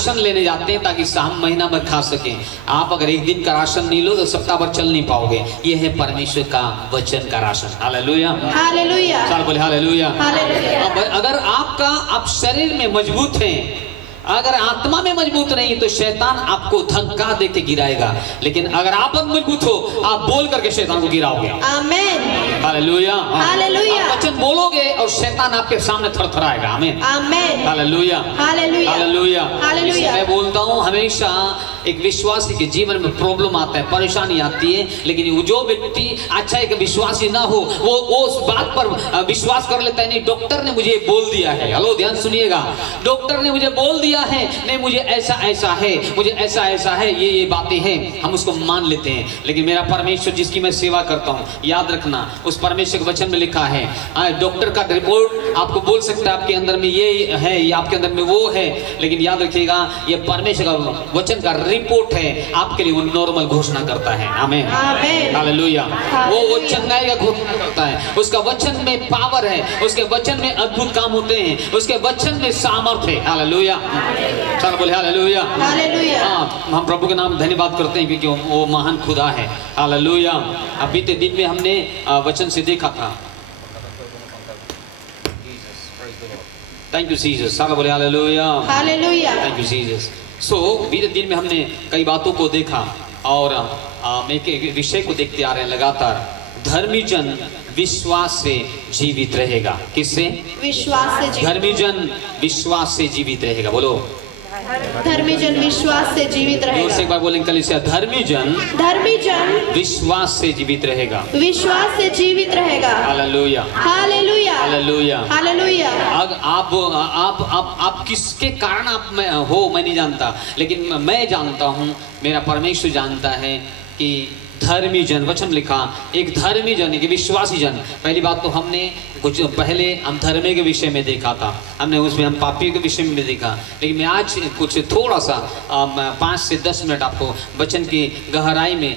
Ration लेने जाते हैं ताकि हम महीना भर खा सकें। आप अगर एक दिन का राशन नहीं लो तो सप्ताह भर चल नहीं पाओगे। ये है परमेश्वर का वचन का राशन। हालेलुया, हालेलुया, चल बोले हालेलुया। हालेलुया। अगर आप शरीर में मजबूत हैं, अगर आत्मा में मजबूत नहीं तो शैतान आपको धक्का देके गिराएगा, लेकिन अगर आप मजबूत हो आप बोल करके शैतान को गिराओगे। आमीन, हालेलुया, हालेलुया। आप वचन बोलोगे और शैतान आपके सामने थरथराएगा। आमीन, आमीन, हालेलुया, हालेलुया, हालेलुया, हालेलुया। मैं बोलता हूँ हमेशा एक विश्वासी के जीवन में प्रॉब्लम आता है, परेशानी आती है, लेकिन जो व्यक्ति अच्छा एक विश्वासी ना हो वो उस बात पर विश्वास कर लेता है, नहीं डॉक्टर ने मुझे बोल दिया है। हेलो ध्यान सुनिएगा, डॉक्टर ने मुझे बोल दिया है, नहीं मुझे ऐसा ऐसा है, मुझे ऐसा ऐसा है, ये बातें हैं, हम उसको मान लेते हैं। लेकिन मेरा परमेश्वर जिसकी मैं सेवा करता हूँ, याद रखना उस परमेश्वर के वचन में लिखा है, डॉक्टर का रिपोर्ट आपको बोल सकता है आपके अंदर में ये है, ये आपके अंदर में वो है, लेकिन याद रखिएगा ये परमेश्वर का वचन का रिपोर्ट है, आपके लिए वो नॉर्मल घोषणा करता है। आमीन, हालेलुया। वो चंगाई का घोषणा करता है, उसका वचन में पावर है, उसके वचन में अद्भुत काम होते हैं, उसके वचन में सामर्थ्य है। हालेलुया, चलो बोले हालेलुया, हालेलुया। हम प्रभु के नाम धन्यवाद करते हैं क्योंकि वो महान खुदा है। हालेलुया। अब बीते दिन में हमने वचन से देखा था, थैंक यू जीसस, चलो बोले hallelujah, hallelujah, thank you Jesus. सो बीते दिन में हमने कई बातों को देखा और एक विषय को देखते आ रहे हैं लगातार, धर्मी जन विश्वास से जीवित रहेगा। किससे? विश्वास से। धर्मी जन विश्वास से जीवित रहेगा। बोलो, धर्मी जन विश्वास से जीवित रहेगा। जोर से एक बार बोलेंगे कलीसिया, धर्मी जन विश्वास से जीवित रहेगा, विश्वास से जीवित रहेगा। Hallelujah, hallelujah, hallelujah, hallelujah. अब आप किसके कारण आप में हो मैं नहीं जानता, लेकिन मैं जानता हूँ, मेरा परमेश्वर जानता है कि धर्मी जन, वचन लिखा एक धर्मी जन, एक विश्वासी जन। पहली बात तो हमने कुछ पहले हम धर्मी के विषय में देखा था, हमने उसमें हम पापी के विषय में देखा, लेकिन मैं आज कुछ थोड़ा सा 5 से 10 मिनट आपको वचन की गहराई में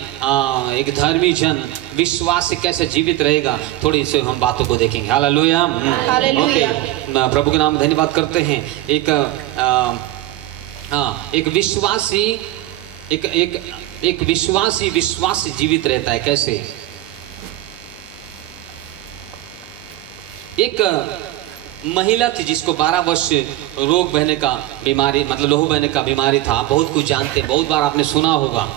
एक धर्मी जन विश्वास से कैसे जीवित रहेगा थोड़ी से हम बातों को देखेंगे। Hallelujah, hallelujah. प्रभु के नाम धन्यवाद करते हैं। एक विश्वासी एक विश्वासी विश्वास से जीवित रहता है। कैसे? एक महिला थी जिसको 12 वर्ष रोग बहने का बीमारी, मतलब लहू बहने का बीमारी था। बहुत कुछ जानते, बहुत बार आपने सुना होगा।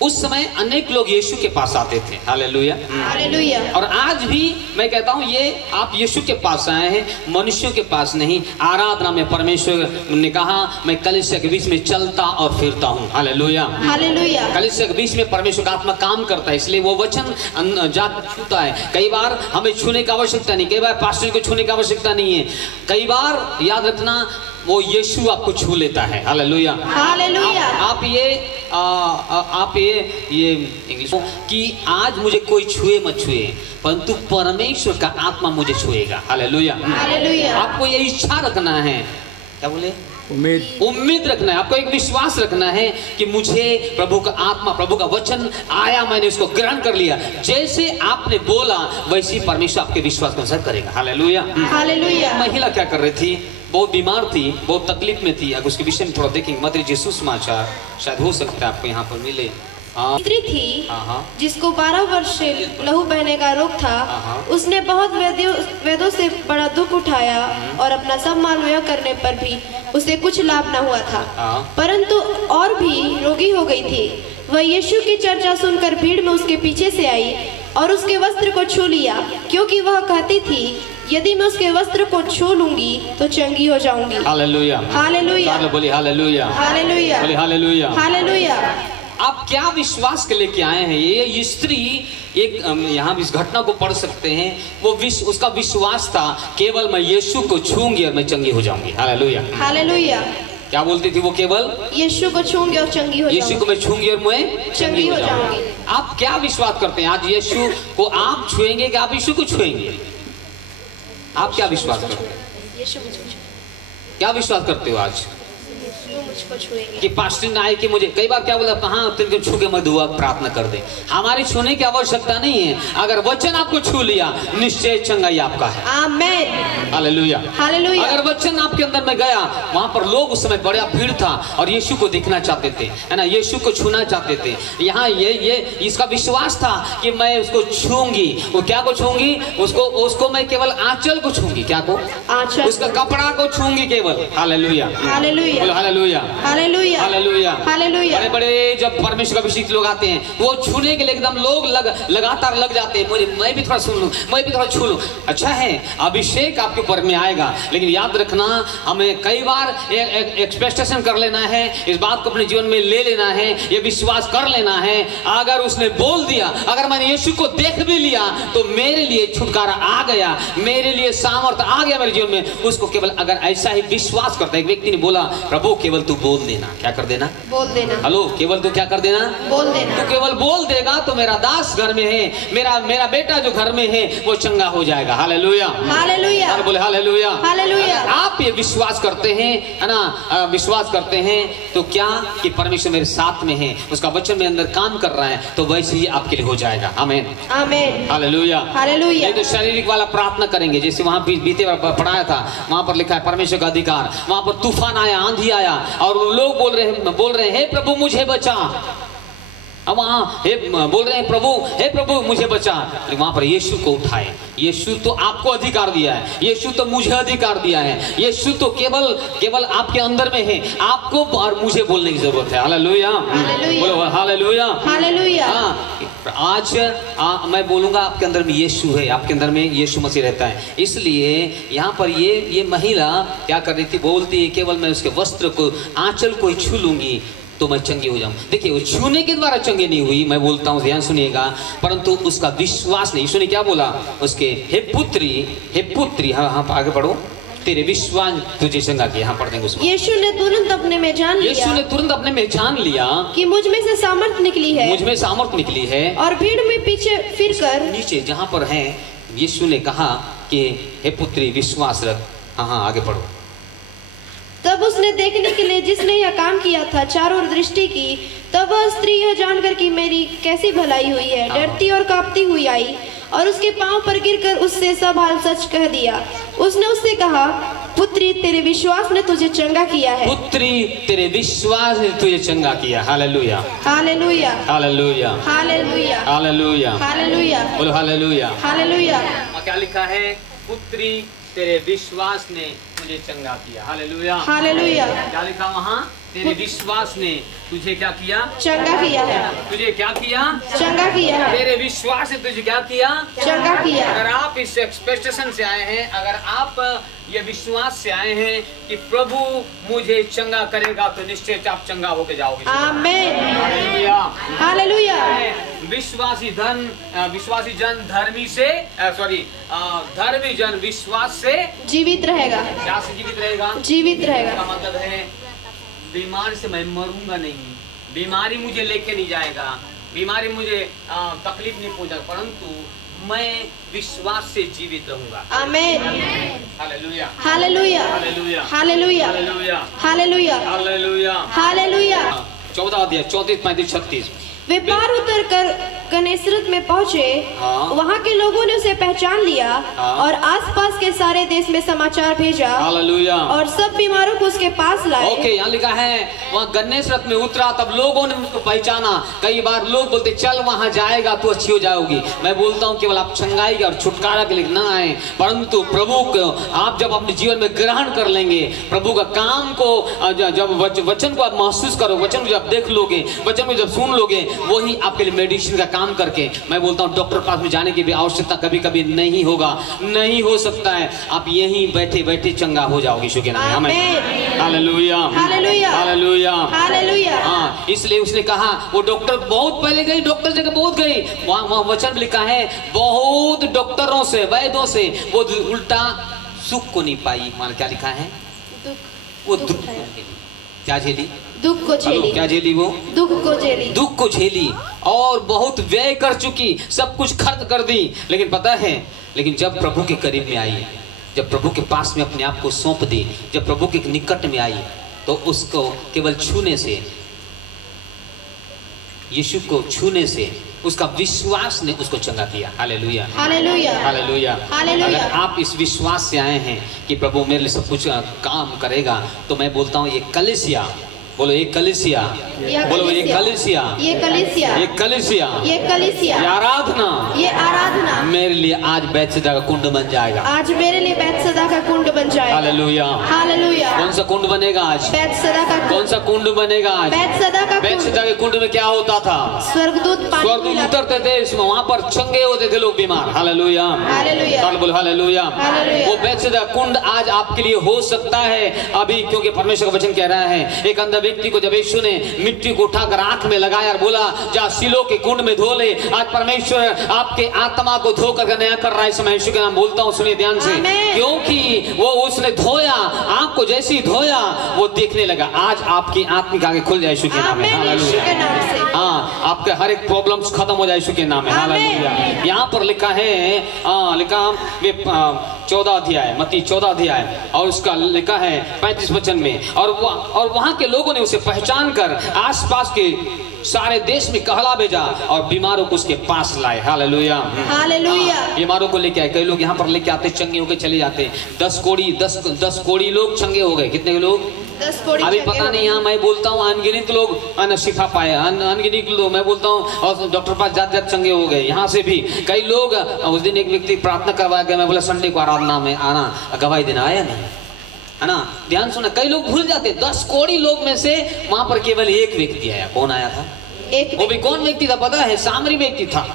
उस समय अनेक लोग यीशु के पास आते थे। Hallelujah, hallelujah. और आज भी मैं कहता हूँ ये आप यीशु के पास आए हैं, मनुष्यों के पास नहीं। आराधना में परमेश्वर ने कहा मैं कलीसिया के बीच में चलता और फिरता हूँ। Hallelujah, hallelujah. कलीसिया के बीच में परमेश्वर का आत्मा काम करता है, इसलिए वो वचन जाकर छूता है। कई बार हमें छूने की आवश्यकता नहीं, कई बार पास्टर को छूने की आवश्यकता नहीं है। कई बार याद रखना वो यीशु आपको छू लेता है। Hallelujah, hallelujah. आप ये इंग्लिश कि आज मुझे कोई छुए मत छुए, परंतु परमेश्वर का आत्मा मुझे छुएगा। Hallelujah, hallelujah. आपको ये इच्छा रखना है, क्या बोले, उम्मीद रखना है, आपको एक विश्वास रखना है कि मुझे प्रभु का आत्मा, प्रभु का वचन आया, मैंने उसको ग्रहण कर लिया। जैसे आपने बोला वैसे परमेश्वर आपके विश्वास को अनुसार करेगा। Hallelujah, hallelujah. महिला क्या कर रही थी? बहुत बीमार थी, बहुत तकलीफ में थी। अब उसके विषय में थोड़ा देखेंगे। मत्ती यीशु समाचार, शायद हो सकता है आपको यहाँ पर मिले। स्त्री थी जिसको 12 वर्ष से लहू बहने का रोग था। उसने बहुत वेदों से बड़ा दुख उठाया और अपना सब माल व्यय करने पर भी उसे कुछ लाभ न हुआ था, परंतु और भी रोगी हो गई थी। वह यीशु की चर्चा सुनकर भीड़ में उसके पीछे से आई और उसके वस्त्र को छू लिया, क्योंकि वह कहती थी यदि मैं उसके वस्त्र को छू लूंगी तो चंगी हो जाऊंगी। हालेलुया, हालेलुया, बोली हालेलुया, हालेलुया, बोली हालेलुया, हालेलुया। आप क्या विश्वास के लेके आए हैं? ये स्त्री एक यहाँ इस घटना को पढ़ सकते हैं। वो उसका विश्वास था केवल मैं यीशु को छूंगी और मैं चंगी हो जाऊंगी। Hallelujah, hallelujah. क्या बोलती थी वो? केवल यीशु को छूंगी और चंगी हो जाऊंगी। यीशु को मैं छूंगी और मैं चंगी हो जाऊंगी। आप क्या विश्वास करते हैं? आज यीशु को आप छुएंगे कि आप यीशु को छुएंगे? आप क्या विश्वास करते हैं? क्या विश्वास करते हो आज? मुझको छुएंगे। कि पास्टर ने आए कि मुझे कई बार क्या बोला, हाँ तुमको छू के मैं दुआ प्रार्थना कर दे। हमारी छूने की आवश्यकता नहीं है, अगर वचन आपको छू लिया निश्चय चंगाई आपका है। आमेन। हालेलुया। हालेलुया। अगर वचन आपके अंदर में गया, वहां पर लोग उस समय बड़ा भीड़ था और यीशु को देखना चाहते थे, है ना, यीशु को छूना चाहते थे। यहाँ ये इसका विश्वास था कि मैं उसको छूंगी। वो क्या को छूंगी? उसको मैं केवल आंचल को छूंगी। क्या को? आंचल। उसका कपड़ा को छूंगी केवल। Hallelujah. Hallelujah. Hallelujah. Hallelujah. Hallelujah. Hallelujah. बड़े बड़े जब परमेश्वर का अभिषेक लोग आते हैं वो छूने के लिए एकदम लोग लगातार लग जाते हैं। मुझे मैं भी थोड़ा सुन लूं, मैं भी थोड़ा छू लूं। अच्छा है, अभिषेक आपके ऊपर में आएगा, लेकिन याद रखना हमें कई बार एक्सपेक्टेशन कर लेना है, इस बात को अपने जीवन में ले लेना है, ये विश्वास कर लेना है। अगर उसने बोल दिया, अगर मैंने यीशु को देख भी लिया तो मेरे लिए छुटकारा आ गया, मेरे लिए सामर्थ्य आ गया मेरे जीवन में। उसको केवल अगर ऐसा ही विश्वास करता है। एक व्यक्ति ने बोला, प्रभु केवल तू बोल देना। क्या कर देना? बोल देना। हेलो, केवल तू क्या कर देना? बोल देना। तू केवल बोल देगा तो मेरा दास घर में है, मेरा बेटा जो घर में है वो चंगा हो जाएगा। हालेलुया। हालेलुया। बोले हालेलुया। हालेलुया। आप ये विश्वास करते हैं, है ना, विश्वास करते हैं तो क्या कि परमेश्वर मेरे साथ में है, उसका वचन मेरे अंदर काम कर रहा है, तो वैसे ही आपके लिए हो जाएगा। आमीन। आमीन। हालेलुया। हालेलुया। नहीं तो शारीरिक वाला प्रार्थना करेंगे, जैसे वहां बीते पढ़ाया था, वहां पर लिखा है परमेश्वर का अधिकार। वहां पर तूफान आया, आंधी आया और लोग बोल रहे हैं हे प्रभु मुझे बचा। अब वहां बोल रहे हैं प्रभु, हे प्रभु मुझे बचा। वहां पर यीशु को उठाए। यीशु तो आपको अधिकार दिया है, यीशु तो मुझे अधिकार दिया है, यीशु तो केवल आपके अंदर में है, आपको और मुझे बोलने की जरूरत है। हालेलुया। बोलो हालेलुया। हालेलुया। आज मैं बोलूंगा आपके अंदर में यीशु है, आपके अंदर में यीशु मसीह रहता है। इसलिए यहाँ पर ये महिला क्या कर रही थी? बोलती है केवल मैं उसके वस्त्र को, आंचल को ही छू लूंगी तो मैं चंगी हो जाऊं। देखिए वो छूने के द्वारा चंगी नहीं हुई, मैं बोलता हूं, ध्यान सुनिएगा, परंतु उसका विश्वास नहीं। यीशु ने क्या बोला उसके? हे पुत्री, हाँ आगे बढ़ो, तेरे विश्वास तुझे चंगा किया। हाँ पढ़ देंगे उसमें। यीशु ने तुरंत अपने में जान लिया कि मुझ में से सामर्थ निकली है, मुझ में सामर्थ निकली है। और भीड़ में पीछे फिरकर नीचे जहां पर है, यीशु ने कहा कि हे पुत्री विश्वास रख। हाँ आगे पढ़ो। तब उसने देखने के लिए जिसने यह काम किया था चारों ओर दृष्टि की। तब वह स्त्री यह जानकर कि मेरी कैसी भलाई हुई है, डरती और कांपती हुई आई और उसके पांव पर गिरकर उससे सब हाल सच कह दिया। उसने उससे कहा, पुत्री तेरे विश्वास ने तुझे चंगा किया है। पुत्री तेरे विश्वास ने तुझे चंगा किया। Hallelujah. Hallelujah. Hallelujah. Hallelujah. Hallelujah. Hallelujah. बोलो हालेलुया। हालेलुया। क्या लिखा है? पुत्री तेरे विश्वास ने तुझे चंगा किया। हालेलुया। हालेलुया। क्या लिखा वहाँ? तेरे विश्वास ने तुझे क्या किया? चंगा किया है। तुझे क्या किया? चंगा किया है। तेरे विश्वास ने तुझे क्या किया? चंगा किया। अगर आप इस एक्सपेक्टेशन से आए हैं, अगर आप ये विश्वास से आए हैं कि प्रभु मुझे चंगा करेगा, तो निश्चय आप चंगा होके जाओगे। आमीन। हालेलुया। हालेलुया। विश्वासी जन धर्मी जन विश्वास से जीवित रहेगा। क्या से जीवित रहेगा? जीवित रहेगा का मतलब है बीमार से मैं मरूंगा नहीं, बीमारी मुझे लेके नहीं जाएगा, बीमारी मुझे तकलीफ नहीं पहुंचाएगा, परंतु मैं विश्वास से जीवित रहूंगा। आमीन। Hallelujah. Hallelujah. Hallelujah. Hallelujah. Hallelujah. Hallelujah. Hallelujah. 14 अध्याय 34, 35, 36। वे पार उतर कर गनेसरत में पहुँचे। वहाँ के लोगों ने उसे पहचान लिया और आसपास के सारे देश में समाचार भेजा। हालेलुया। और सब बीमारों को उसके पास लाए। ओके, यहाँ लिखा है वहाँ गन्नेसरत में उतरा, तब लोगों ने उसको पहचाना। कई बार लोग बोलते चल वहाँ जाएगा तो अच्छी हो जाओगी। मैं बोलता हूँ केवल आप चंगाई और छुटकारा के लिए न आए, परंतु प्रभु को आप जब अपने जीवन में ग्रहण कर लेंगे, प्रभु का काम को जब वचन को आप महसूस करो, वचन को जब देख लोगे, वचन को जब सुन लोगे, वही आपके लिए मेडिसिन का काम करके, मैं बोलता हूँ डॉक्टर पास में जाने की भी आवश्यकता कभी कभी नहीं होगा, नहीं हो सकता है। आप यहीं बैठे बैठे चंगा हो जाओगे। यीशु के नाम में। हालेलुया। हालेलुया। हालेलुया। हालेलुया। हाँ, इसलिए उसने कहा, वो डॉक्टर बहुत पहले गई, डॉक्टर जगह बहुत गई, वहाँ वचन लिखा है बहुत डॉक्टरों से, वैद्यों से वो उल्टा सुख को नहीं पाई। मान क्या लिखा है? वो दुख क्या झेली? दुख को झेली। क्या झेली? वो दुख को झेली। दुख को झेली और बहुत व्यय कर चुकी, सब कुछ खर्च कर दी, लेकिन पता है, लेकिन जब प्रभु के करीब में आई, जब प्रभु के पास में अपने आप को सौंप दी, जब प्रभु के निकट में आई, तो उसको केवल छूने से, यीशु को छूने से उसका विश्वास ने उसको चंगा किया। Hallelujah, hallelujah, hallelujah, hallelujah. अगर आप इस विश्वास से आए हैं कि प्रभु मेरे लिए सब कुछ काम करेगा, तो मैं बोलता हूँ ये कलीसिया, बोलो ये कलीसिया, बोलो ये कलीसिया, ये कलीसिया, ये कलीसिया, ये कलीसिया, ये आराधना, ये आराधना मेरे लिए आज बैतसैदा का कुंड बन जाएगा। आज मेरे लिए बैतसैदा का कुंड बन जाएगा। Hallelujah, hallelujah. कौन सा कुंड बनेगा आज? बैतसैदा का कौन सा कुंड बनेगा आज? बैतसैदा का कुंड। बैतसैदा के कुंड में क्या होता था? स्वर्गदूत पानी स्वर्गदूत उतरते थे, इसमें वहाँ पर चंगे होते थे लोग बीमार। हालेलुया, हालेलुया, बोलो हालेलुया। हालेलुया। वो बैतसैदा कुंड आज आपके लिए हो सकता है अभी, क्योंकि परमेश्वर का वचन कह रहा है, एक अंधा व्यक्ति को जब यीशु ने मिट्टी को उठाकर आंख में लगाया और बोला जा सिलो के कुंड में धो ले, आज परमेश्वर आपके आत्मा को धोकर नया कर रहा है। समय यीशु के नाम बोलता हूँ, सुनिए ध्यान से, क्योंकि वो उसने धोया, आंख को जैसे ही धोया वो देखने लगा। आज आपकी आत्मिक आंखें खुल जाए यीशु के नाम में। हालेलुया। हाँ, आपके हर एक प्रॉब्लम्स खत्म हो जाए यीशु के नाम में। हालेलुया। यहाँ पर लिखा है, लिखा 14 अध्याय, मत्ती 14 अध्याय, और उसका लिखा है 35 वचन में, और वहां के लोगों ने उसे पहचान कर आसपास के सारे देश में कहला भेजा और बीमारों को उसके पास लाए। Hallelujah, hallelujah. बीमारों को लेके आए, कई लोग यहाँ पर लेके आते, चंगे होके चले जाते। 10 कोड़ी लोग चंगे हो गए। कितने लोग? 10 कोड़ी। अभी पता नहीं, यहाँ मैं बोलता हूँ अनगिनित लोग शिफा पाए, अनगिनित लोग मैं बोलता हूँ, और डॉक्टर पास जाते जाते चंगे हो गए। यहाँ से भी कई लोग, उस दिन एक व्यक्ति प्रार्थना करवाया गया, मैं बोला संडे को आराधना में आना, गवाही देना, आया नहीं, है ना? ध्यान सुना, कई लोग भूल जाते। 10 कोड़ी लोग में से वहां पर केवल एक व्यक्ति आया। कौन आया था? वो भी कौन व्यक्ति था पता है? सामरी व्यक्ति था।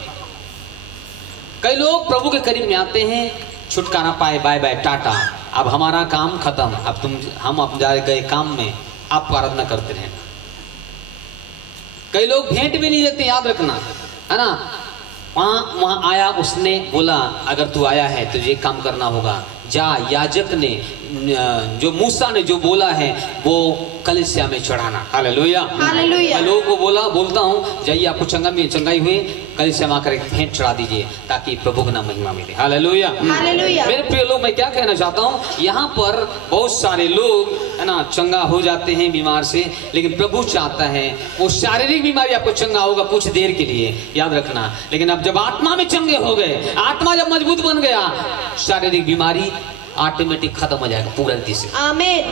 कई लोग प्रभु के करीब में आते हैं, छुटकारा पाए, बाय बाय टाटा, अब हमारा काम खत्म, अब हम अब जा गए काम में, आप आराधना करते रहे। कई लोग भेंट भी नहीं देते, याद रखना, है ना? वहां आया, उसने बोला अगर तू आया है तो ये काम करना होगा, जा याजक ने जो मूसा ने जो बोला है वो कलीसिया में चढ़ाना। Hallelujah, hallelujah. लोगों को बोलता हूँ, जाइए, आपको चंगाई हुई, कलीसिया में आकर एक भेंट चढ़ा दीजिए ताकि प्रभु का नाम महिमा मिले। Hallelujah, hallelujah. मेरे प्रिय लोग, मैं क्या कहना चाहता हूँ, यहाँ पर बहुत सारे लोग, है ना, चंगा हो जाते हैं बीमार से, लेकिन प्रभु चाहता है वो शारीरिक बीमारी आपको चंगा होगा कुछ देर के लिए, याद रखना, लेकिन अब जब आत्मा में चंगे हो गए, आत्मा जब मजबूत बन गया, शारीरिक बीमारी ऑटोमेटिक खत्म हो जाएगा पूरा रीति से। आमीन।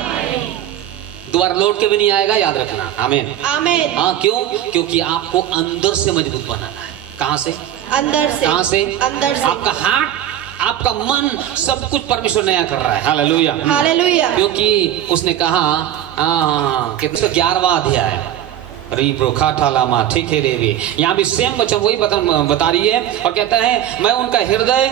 दोबारा लौट के भी नहीं आएगा, याद रखना। आमीन, आमीन। हाँ, क्यों? क्योंकि आपको अंदर से मजबूत बनाना है। कहाँ से? अंदर से। कहाँ से? अंदर से। आपका हार्ट, आपका मन, सब कुछ परमेश्वर नया कर रहा है। Hallelujah, hallelujah. क्योंकि उसने कहा, कितना 11वां अध्याय, ठीक है रेवी, यहाँ भी सेम वचन वही बता रही है, और कहता है मैं उनका हृदय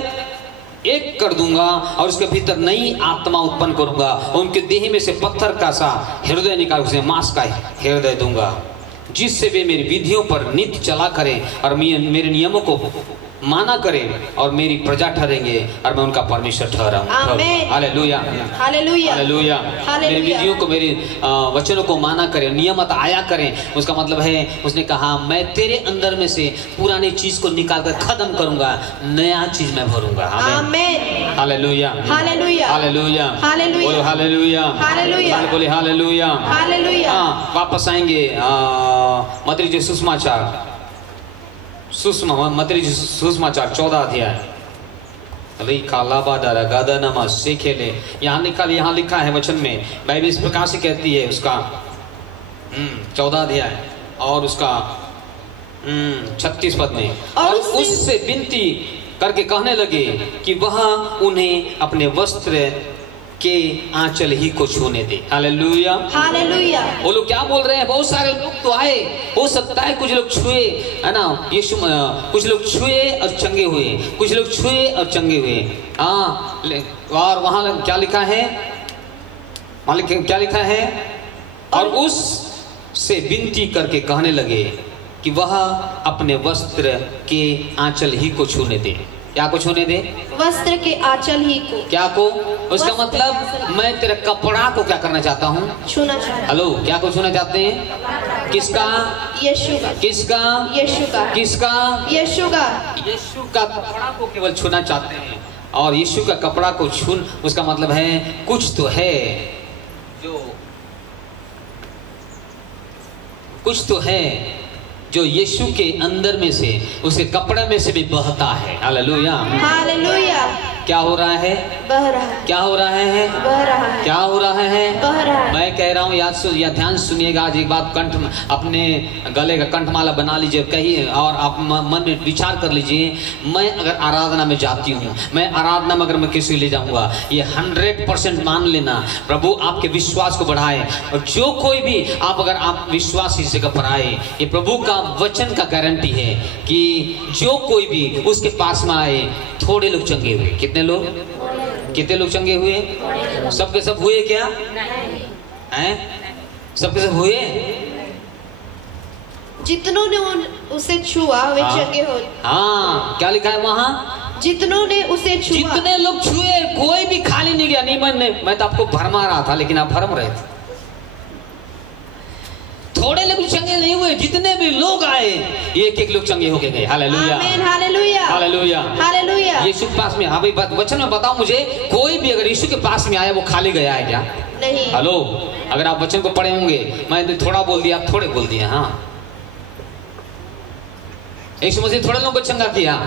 एक कर दूंगा और उसके भीतर नई आत्मा उत्पन्न करूंगा, उनके देह में से पत्थर का सा हृदय निकाल उसे मांस का हृदय दूंगा, जिससे वे मेरी विधियों पर नित्य चला करें और मेरे नियमों को माना करें और मेरी प्रजा ठहरेंगे और मैं उनका परमेश्वर ठहराऊंगा। Hallelujah, hallelujah, hallelujah. मेरी विधियों को, मेरे वचनों को माना करें, नियमत आया करें। उसका मतलब है, उसने कहा मैं तेरे अंदर में से पुरानी चीज को निकाल कर खत्म करूंगा, नया चीज मैं भरूंगा। आमीन, हालेलुया, हालेलुया, हालेलुया, बोलो हालेलुया, हालेलुया, बोले हालेलुया, हालेलुया। वापस आएंगे मत्ती सुसमाचार, मत्ती सुसमाचार 14 अध्याय, यहाँ लिखा है वचन में, बाइबल इस प्रकार से कहती है, उसका 14 अध्याय और उसका 36 पद में, और उससे विनती करके कहने लगे कि वह उन्हें अपने वस्त्र के आंचल ही को छूने दे। Hallelujah, hallelujah. वो लोग क्या बोल रहे हैं? बहुत सारे लोग तो आए, हो सकता है कुछ लोग छुए, है ना, यीशु, कुछ लोग छुए और चंगे हुए, कुछ लोग छुए और चंगे हुए। और वहां क्या लिखा है? क्या लिखा है? और उस से विनती करके कहने लगे कि वह अपने वस्त्र के आंचल ही को छूने दे। क्या को छूने दे? वस्त्र के आंचल ही को। क्या को? उसका मतलब मैं तेरे कपड़ा को क्या करना चाहता हूँ? छूना चाहता हूँ। हेलो, क्या को छूना चाहते हैं? किसका? यीशु का। किसका? यीशु का। किसका? यीशु का। यीशु का कपड़ा को केवल छूना चाहते हैं, और यीशु का कपड़ा को छून, उसका मतलब है कुछ तो है जो कुछ तो है जो यीशु के अंदर में से, उसके कपड़े में से भी बहता है। Hallelujah, hallelujah. क्या हो रहा है? बह रहा है। क्या हो रहा है? बह रहा है। क्या हो रहा है? बह रहा है। मैं कह रहा हूँ, या ध्यान सुनिएगा। आज एक बात, कंठ, अपने गले का कंठमाला बना लीजिए, कहिए और आप मन में विचार कर लीजिए, मैं अगर आराधना में जाती हूँ, मैं आराधना में अगर मैं किसी ले जाऊँगा, ये 100% मान लेना, प्रभु आपके विश्वास को बढ़ाए। और जो कोई भी अगर आप विश्वास इस जगह पर आए, ये प्रभु का वचन का गारंटी है कि जो कोई भी उसके पास में आए, थोड़े लोग चंगे हुए। कितने लोग? कितने लोग चंगे हुए? सबके सब हुए क्या? हैं? सबके सब हुए? जितनों ने उसे छुआ वे चंगे हो। हाँ, क्या लिखा है वहां? जितनों ने उसे छुआ। जितने लोग छुए, कोई भी खाली नहीं गया। नहीं, मैं तो आपको भरमा रहा था, लेकिन आप भरम रहे थे। थोड़े लोग चंगे नहीं हुए, जितने भी लोग आए, एक एक लोग चंगे होके गए। Hallelujah, hallelujah, hallelujah, hallelujah. Yeshu के पास में, हाँ भाई, वचन में बताओ मुझे, कोई भी अगर यीशु के पास में आया, वो खाली गया है क्या? नहीं। हेलो, अगर आप वचन को पढ़े होंगे, मैं थोड़ा बोल दिया, आप थोड़े बोल दिए। हाँ, यीशु मसीह थोड़े लोगों को चंगा किया?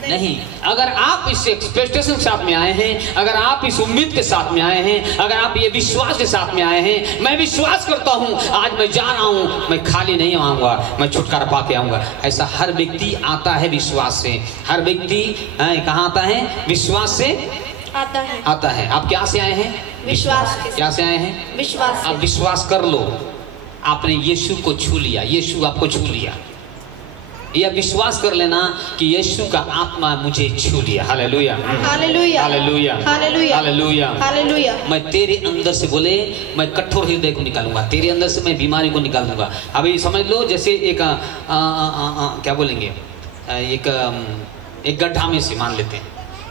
नहीं। अगर आप इस एक्सपेक्टेशन के साथ में आए हैं, अगर आप इस उम्मीद के साथ में आए हैं, अगर आप ये विश्वास के साथ में आए हैं, मैं विश्वास करता हूं आज मैं जा रहा हूं, मैं खाली नहीं आऊंगा, मैं छुटकारा पाके आऊंगा। ऐसा हर व्यक्ति आता है विश्वास से। हर व्यक्ति कहाँ आता है? विश्वास से आता है। आता है। आप क्या से आए हैं? विश्वास। क्या से आए हैं? विश्वास। आप विश्वास कर लो, आपने यीशु को छू लिया, यीशु आपको छू लिया। यह विश्वास कर लेना कि यीशु का आत्मा मुझे छू लिया। Hallelujah, hallelujah, hallelujah, hallelujah, hallelujah, hallelujah. मैं तेरे अंदर से, बोले, मैं कठोर हृदय को निकालूंगा, तेरे अंदर से मैं बीमारी को निकाल दूंगा। अभी समझ लो, जैसे एक क्या बोलेंगे, एक गड्ढा में से मान लेते हैं,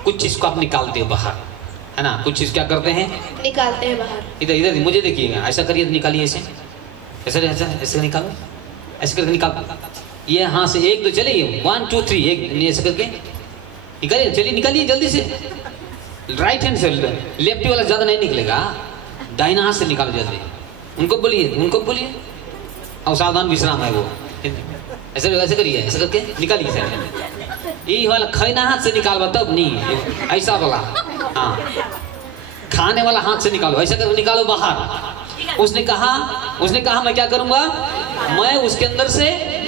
कुछ चीज को आप निकालते हो बाहर, है ना? कुछ चीज क्या करते हैं? निकालते हैं बाहर। इधर इधर मुझे देखिएगा, ऐसा करिए, निकालिए, ऐसे ऐसे ऐसे ऐसे निकालो, ऐसे करके निकालो। ये हाँ से एक दो चले, 1 2 3, एक ऐसे करके निकालिए, चलिए निकालिए जल्दी से। राइट हैंड से, लेफ्ट वाला ज्यादा नहीं निकलेगा, दाहिना हाथ से निकालो जल्दी। उनको बोलिए, और सावधान विश्राम है वो। ऐसे ऐसे करिए, ऐसे करके निकालिए सर। ये वाला खैना हाथ से निकाल, तब नहीं, ऐसा वाला, हाँ, खाने वाला हाथ से निकालो, ऐसा करके निकालो बाहर। उसने कहा मैं क्या करूंगा? मैं उसके अंदर से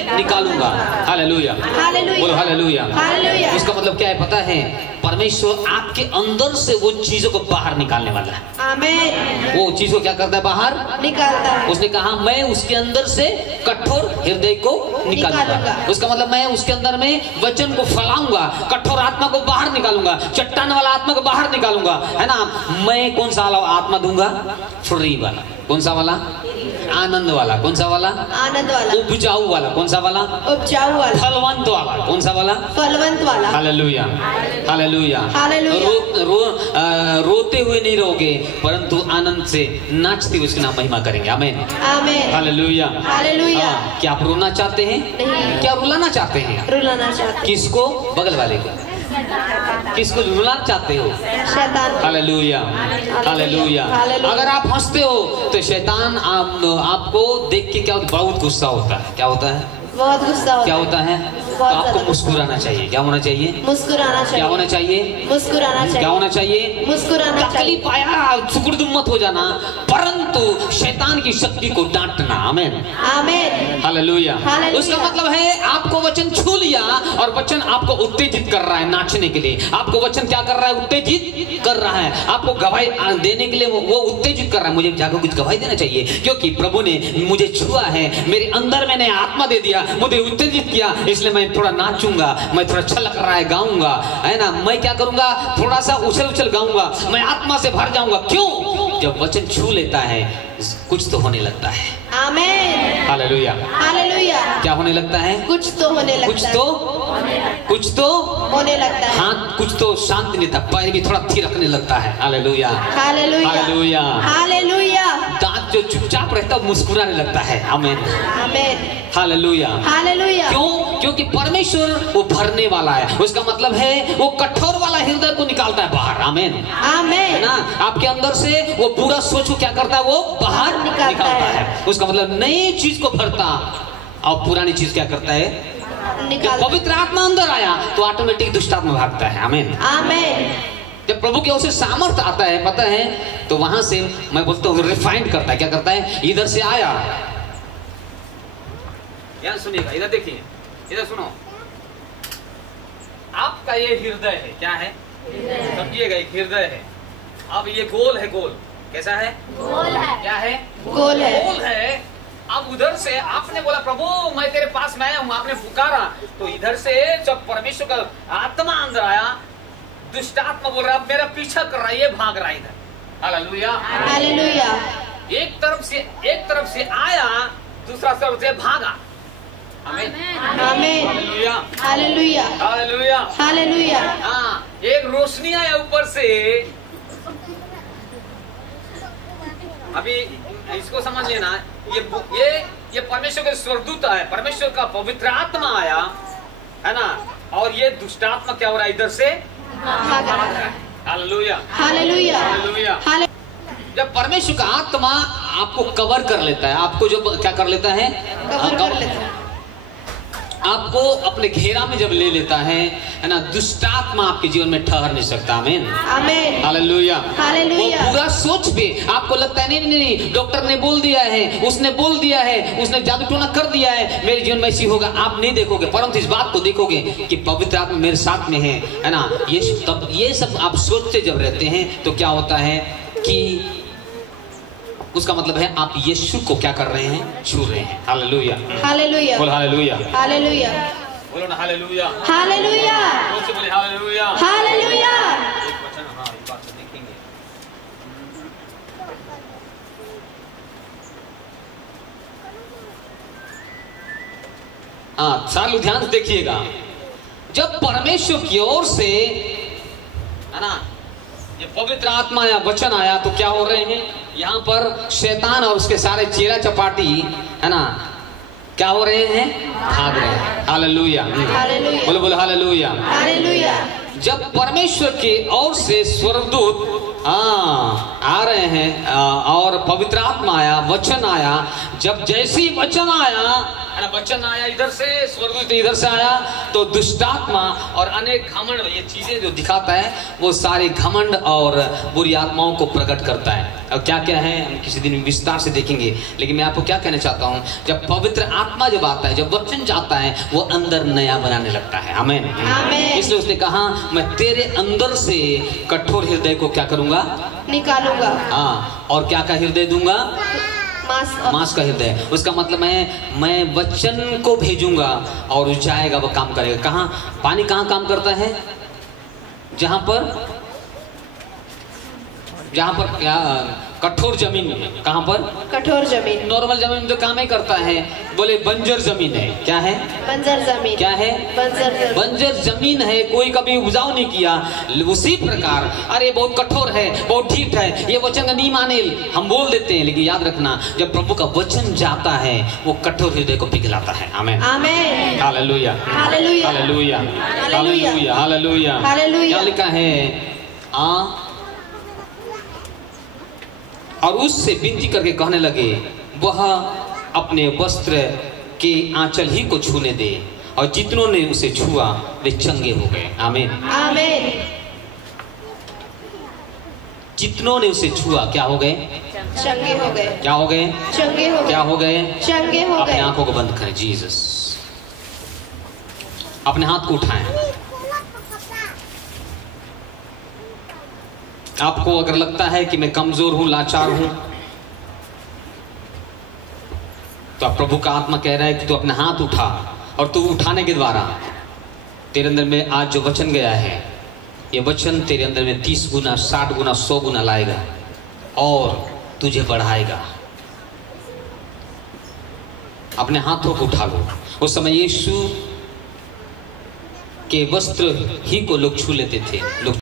निकालूंगा। हालेलुया, बोलो हालेलुया, हालेलुया। उसका मतलब क्या है पता है? परमेश्वर आपके अंदर से वो चीजों को बाहर निकालने वाला है। आमीन। वो चीज को क्या करता है? बाहर निकालता है। उसने कहा मैं उसके अंदर से कठोर हृदय को निकालूंगा। उसका मतलब मैं उसके अंदर में वचन को फैलाऊंगा, कठोर आत्मा को बाहर निकालूंगा, चट्टान वाला आत्मा को बाहर निकालूंगा, है ना? मैं कौन सा वाला आत्मा दूंगा? फ्री वाला। कौन सा वाला? आनंद वाला। कौन सा वाला? आनंद वाला। उपजाऊ वाला। कौन सा वाला? उपजाऊ वाला। फलवंत वाला। कौन सा वाला? फलवंत वाला। Hallelujah, hallelujah, hallelujah. रोते हुए नहीं रहोगे, परंतु आनंद से नाचते हुए उसके नाम महिमा करेंगे। आमीन, आमीन, हालेलुया, हालेलुया। क्या आप रोना चाहते हैं? नहीं। क्या रुलाना चाहते हैं? रुलाना चाहते हैं। किसको? बगल वाले को। किसको रुलाना चाहते हो? शैतान। Hallelujah, hallelujah. अगर आप हंसते हो तो शैतान आपको देख के क्या बहुत गुस्सा होता है। क्या होता है? बहुत गुस्सा होता है। क्या होता है? तो आपको मुस्कुराना चाहिए। क्या होना चाहिए? मुस्कुराना चाहिए। क्या होना चाहिए? मुस्कुराना चाहिए। क्या होना चाहिए? मुस्कुराना चाहिए। तकलीफ आया, सुकुड़दुम मत हो जाना, परंतु शैतान की शक्ति को डांटना। आमीन, आमीन, हालेलुया। उसका मतलब है आपको वचन छू लिया और वचन आपको उत्तेजित कर रहा है नाचने के लिए। आपको वचन क्या कर रहा है? उत्तेजित कर रहा है। आपको गवाही देने के लिए वो उत्तेजित कर रहा है। मुझे जाकर कुछ गवाही देना चाहिए, क्योंकि प्रभु ने मुझे छुआ है, मेरे अंदर मैंने आत्मा दे दिया, मुझे उत्तेजित किया, इसलिए मैं थोड़ा नाचूंगा, मैं थोड़ा छलक रहा है गाऊंगा, है ना? मैं क्या करूंगा? थोड़ा सा उछल उछल गाऊंगा, मैं आत्मा से भर जाऊंगा। क्यों? जब वचन छू लेता है कुछ तो होने लगता है। आमीन, हालेलुया, हालेलुया। क्या होने लगता है? कुछ तो होने लगता है। कुछ तो होने लगता है। हाथ कुछ तो शांति नहीं था, पैर भी थोड़ा थिरकने लगता है। Hallelujah, hallelujah, hallelujah, hallelujah. दांत जो चुपचाप रहता है मुस्कुराने लगता है। आमीन आमीन हालेलुया हालेलुया। क्यों? क्योंकि परमेश्वर वो भरने वाला है। उसका मतलब है वो कठोर वाला हृदय को निकालता है बाहर। आमीन आमीन है ना। आपके अंदर से वो बुरा सोच को क्या करता है, वो बाहर निकालता है। उसका मतलब नई चीज को भरता और पुरानी चीज क्या करता है, जब पवित्र आत्मा अंदर आया तो ऑटोमेटिक दुष्ट आत्मा भागता है। आमीन आमीन। जब प्रभु की ओर से सामर्थ आता है, पता है, तो वहां से मैं बोलता हूँ रिफाइंड करता है। क्या करता है, इधर से आया, ध्यान सुनिएगा, इधर देखिए, इधर सुनो। आपका ये हृदय है, क्या है, समझिएगा, एक हृदय है। अब ये गोल है, गोल कैसा है, गोल है, क्या है, गोल है, गोल है। अब उधर से आपने बोला प्रभु मैं तेरे पास में आया हूँ, आपने पुकारा, तो इधर से जब परमेश्वर का आत्मा अंदर आया, दुष्ट आत्मा बोल रहा है अब मेरा पीछा कर रहा है, ये भाग रहा है इधर। Hallelujah hallelujah. एक तरफ से आया, दूसरा तरफ से भागा। आमीन आमीन हालेलुया हालेलुया हालेलुया हालेलुया। हाँ, एक रोशनी आया ऊपर से। अभी इसको समझ लेना, ये परमेश्वर के स्वर्गदूत है, परमेश्वर का पवित्र आत्मा आया है ना, और ये दुष्ट आत्मा क्या हो रहा है, इधर से हालेलुया हालेलुया हालेलुया। जब परमेश्वर का आत्मा आपको कवर कर लेता है, आपको जो क्या कर लेता है, कवर लेता है, आपको अपने घेरा में जब ले लेता है ना, दुष्ट आत्मा आपके जीवन में ठहर नहीं सकता। आमीन आमीन हालेलुया हालेलुया। वो पूरा सोच भी आपको लगता है नहीं, डॉक्टर ने बोल दिया है, उसने बोल दिया है, उसने जादू टोना कर दिया है, मेरे जीवन में ऐसी होगा। आप नहीं देखोगे, परंतु इस बात को देखोगे कि पवित्र आत्मा मेरे साथ में है ना। ये सब आप सोचते जब रहते हैं तो क्या होता है कि उसका मतलब है आप यीशु को क्या कर रहे हैं, छू रहे हैं। हालेलुया हालेलुया बोल हालेलुया हालेलुया बोलो ना हालेलुया हालेलुया बोले हालेलुया हालेलुया। हाँ, सारे ध्यान से देखिएगा, जब परमेश्वर की ओर से है ना ये पवित्र आत्मा या वचन आया तो क्या हो रहे हैं, यहाँ पर शैतान और उसके सारे चेला चपाटी है ना क्या हो रहे हैं, भाग रहे हैं। हालेलुया बोलो बोलो हालेलुया हालेलुया। जब परमेश्वर की ओर से स्वर्गदूत आ रहे हैं और पवित्र आत्मा आया, वचन आया, जब जैसे ही वचन आया इधर से, स्वर्गदूत इधर से आया, तो दुष्टात्मा और अनेक घमंड, ये चीजें जो दिखाता है वो सारे घमंड और बुरी आत्माओं को प्रकट करता है। और क्या क्या है हम किसी दिन विस्तार से देखेंगे, लेकिन मैं आपको क्या कहना चाहता हूँ, जब पवित्र आत्मा जब आता है, जब वचन जाता है, वो अंदर नया बनाने लगता है। आमीन इसलिए उसने कहा मैं तेरे अंदर से कठोर हृदय को क्या करूंगा, निकालूंगा। हाँ, और क्या का हृदय दूंगा, मांस का हृदय। उसका मतलब है मैं वचन को भेजूंगा और जाएगा, वो काम करेगा। कहाँ पानी कहाँ काम करता है, जहां पर क्या कठोर जमीन में, कहाँ पर कठोर जमीन, नॉर्मल जमीन में तो काम ही करता है। बोले बंजर जमीन है, क्या है बंजर जमीन, क्या है बंजर जमीन है, कोई कभी उपजाऊ नहीं किया। उसी प्रकार अरे बहुत कठोर है, बहुत ठीक है, ये वचन नहीं माने, हम बोल देते हैं, लेकिन याद रखना जब प्रभु का वचन जाता है वो कठोर हृदय को पिघलाता है। आमीन आमीन hallelujah hallelujah hallelujah hallelujah hallelujah hallelujah. क्या लिखा है, और उससे विनती करके कहने लगे वह अपने वस्त्र के आंचल ही को छूने दे, और जितनों ने उसे छुआ वे चंगे हो गए। आमीन आमीन। जितनों ने उसे छुआ क्या हो गए, चंगे हो गए। क्या हो गए, चंगे हो गए। क्या हो गए, चंगे हो गए। अपने आंखों को बंद करें, जीसस, अपने हाथ को उठाएं। आपको अगर लगता है कि मैं कमजोर हूं, लाचार हूं, तो आप प्रभु का आत्मा कह रहा है कि तू अपने हाथ उठा, और तू उठाने के द्वारा तेरे अंदर में आज जो वचन गया है, ये वचन तेरे अंदर में 30 गुना 60 गुना 100 गुना लाएगा और तुझे बढ़ाएगा। अपने हाथों को उठा लो। उस समय यीशु के वस्त्र ही को लोग छू लेते थे, लोग